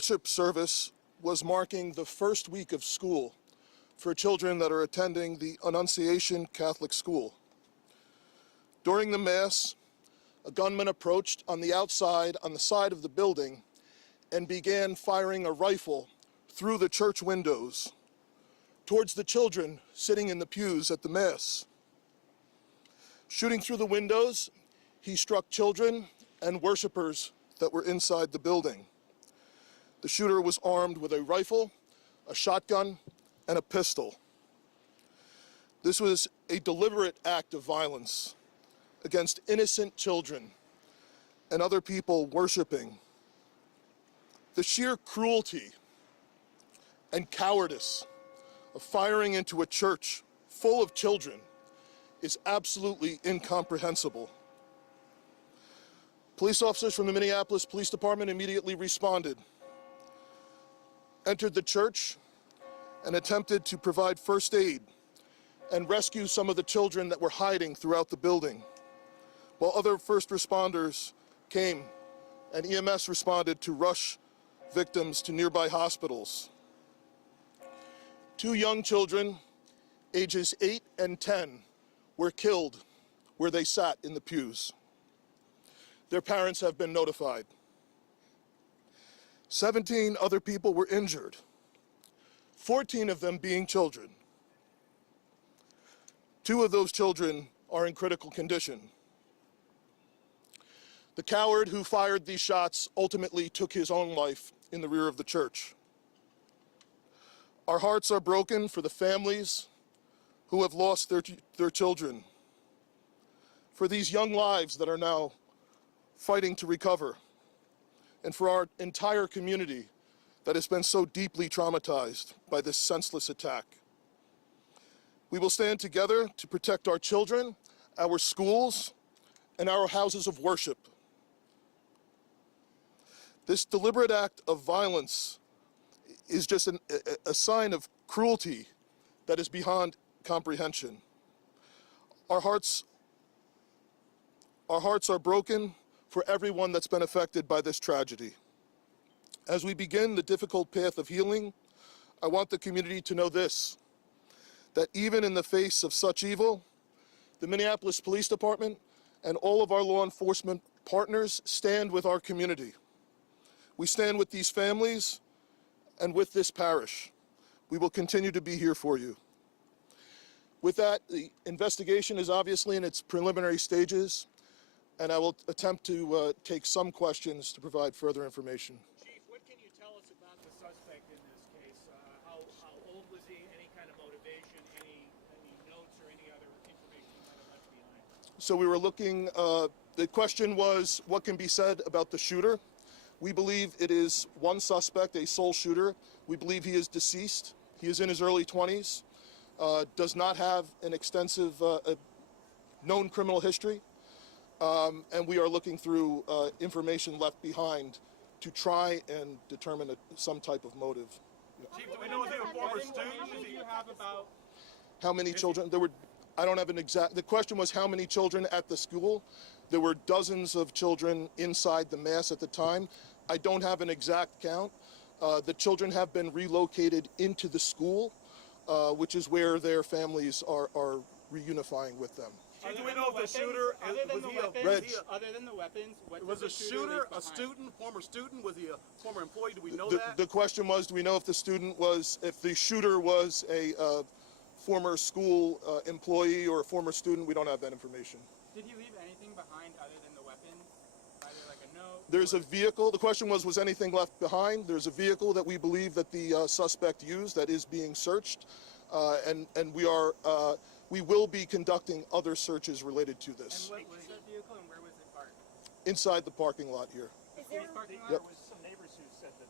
worship service was marking the first week of school for children that are attending the Annunciation Catholic School. During the Mass, a gunman approached on the outside, on the side of the building, and began firing a rifle through the church windows towards the children sitting in the pews at the Mass. Shooting through the windows, he struck children and worshipers that were inside the building. The shooter was armed with a rifle, a shotgun, and a pistol. This was a deliberate act of violence against innocent children and other people worshiping. The sheer cruelty and cowardice of firing into a church full of children is absolutely incomprehensible. Police officers from the Minneapolis Police Department immediately responded, entered the church, and attempted to provide first aid and rescue some of the children that were hiding throughout the building, while other first responders came and EMS responded to rush victims to nearby hospitals. 2 young children, ages 8 and 10, were killed where they sat in the pews. Their parents have been notified. 17 other people were injured, 14 of them being children. 2 of those children are in critical condition. The coward who fired these shots ultimately took his own life in the rear of the church. Our hearts are broken for the families who have lost their children, for these young lives that are now fighting to recover, and for our entire community that has been so deeply traumatized by this senseless attack. We will stand together to protect our children, our schools, and our houses of worship. This deliberate act of violence is just a sign of cruelty that is beyond comprehension. Our hearts are broken for everyone that's been affected by this tragedy. As we begin the difficult path of healing, I want the community to know this, that even in the face of such evil, the Minneapolis Police Department and all of our law enforcement partners stand with our community. We stand with these families and with this parish. We will continue to be here for you. With that, the investigation is obviously in its preliminary stages, and I will attempt to take some questions to provide further information. Chief, what can you tell us about the suspect in this case? How old was he? Any kind of motivation? Any notes or any other information you might have left behind? So we were looking, the question was, what can be said about the shooter? We believe it is one suspect, a sole shooter. We believe he is deceased. He is in his early 20s, does not have an extensive known criminal history. And we are looking through information left behind to try and determine some type of motive. Yeah. Chief, do we know if he was a former student? Do you have about how many children? There were, I don't have an exact, the question was how many children at the school. There were dozens of children inside the Mass at the time. I don't have an exact count. The children have been relocated into the school, which is where their families are reunifying with them. Do we know if the shooter, other than the weapons, was the shooter a student, former student? Was he a former employee? Do we know that? The question was, do we know if the shooter was a former school employee or a former student? We don't have that information. Did he leave anything behind other than the weapon? Either like a note? There's a vehicle. The question was anything left behind? There's a vehicle that we believe that the suspect used that is being searched, and we will be conducting other searches related to this. And what was that vehicle and where was it parked? Inside the parking lot here. Is there parking lot? Yep. There was some neighbors who said that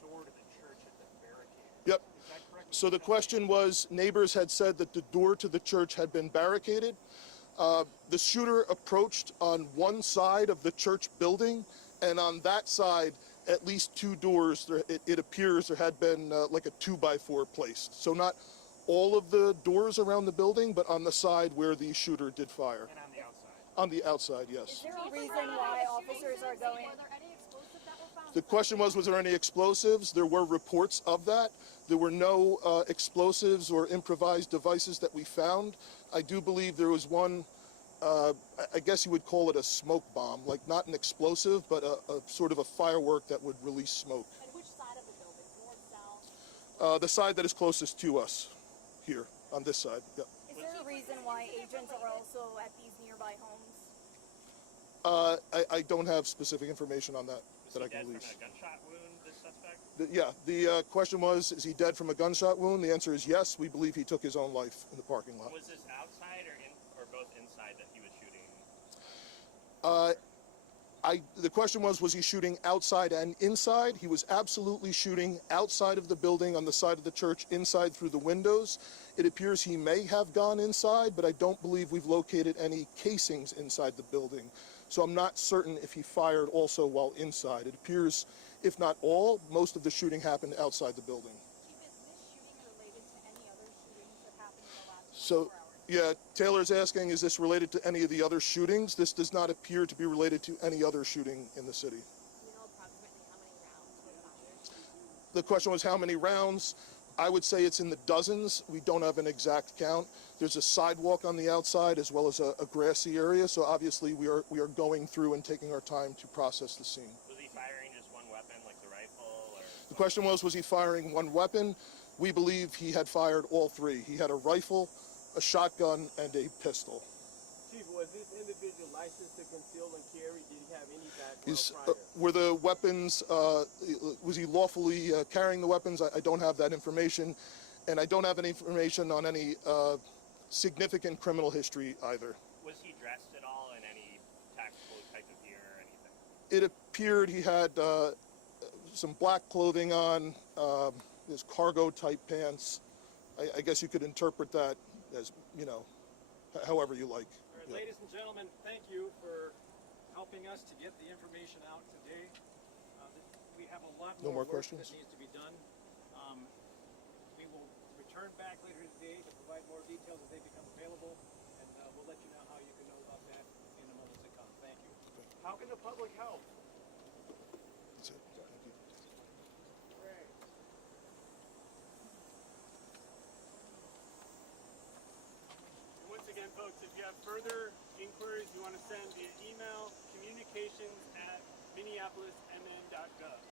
the door to the church had been barricaded. Yep. Is that correct? So the question was, neighbors had said that the door to the church had been barricaded. The shooter approached on one side of the church building, and on that side, at least 2 doors, it appears there had been like a 2x4 placed. So not all of the doors around the building, but on the side where the shooter did fire. And on the outside? On the outside, yes. Is there a reason why officers are going? Were there any explosives that were found? The question was there any explosives? There were reports of that. There were no explosives or improvised devices that we found. I do believe there was one, I guess you would call it a smoke bomb, like not an explosive, but a sort of a firework that would release smoke. And which side of the building? North, south? The side that is closest to us, here, on this side. Yeah. Is there a reason why agents are also at these nearby homes? I don't have specific information on that that I can Dead release. from a gunshot wound, this suspect? The question was, is he dead from a gunshot wound? The answer is yes. We believe he took his own life in the parking lot. Was this outside or both inside that he was shooting? The question was he shooting outside and inside? He was absolutely shooting outside of the building on the side of the church, inside through the windows. It appears he may have gone inside, but I don't believe we've located any casings inside the building. So I'm not certain if he fired also while inside. It appears, if not all, most of the shooting happened outside the building. Chief, is this shooting related to any other shootings that happened in the last So, 24 hours? yeah, Taylor's asking, is this related to any of the other shootings? This does not appear to be related to any other shooting in the city. Do you know approximately how many rounds were fired? The question was how many rounds? I would say it's in the dozens. We don't have an exact count. There's a sidewalk on the outside as well as a grassy area, so obviously we are going through and taking our time to process the scene. Was he firing just one weapon, like the rifle? Or The question was he firing one weapon? We believe he had fired all three. He had a rifle, a shotgun, and a pistol. Chief, was this individual licensed to conceal and carry? Did he have any background Is, prior? were the weapons, was he lawfully carrying the weapons? I don't have that information, and I don't have any information on any significant criminal history either. was he dressed at all in any tactical type of gear or anything? It appeared he had some black clothing on, his cargo-type pants. I guess you could interpret that as, however you like. All right, ladies and gentlemen, thank you for helping us to get the information out today. We have a lot No more more work questions? that needs to be done. We will return back later today to provide more details as they become available, and we'll let you know how you can know about that in the moments to come. Thank you. How can the public help? That's it. Thank you. And once again, folks, if you have further inquiries you want to send via email, communications@minneapolismn.gov.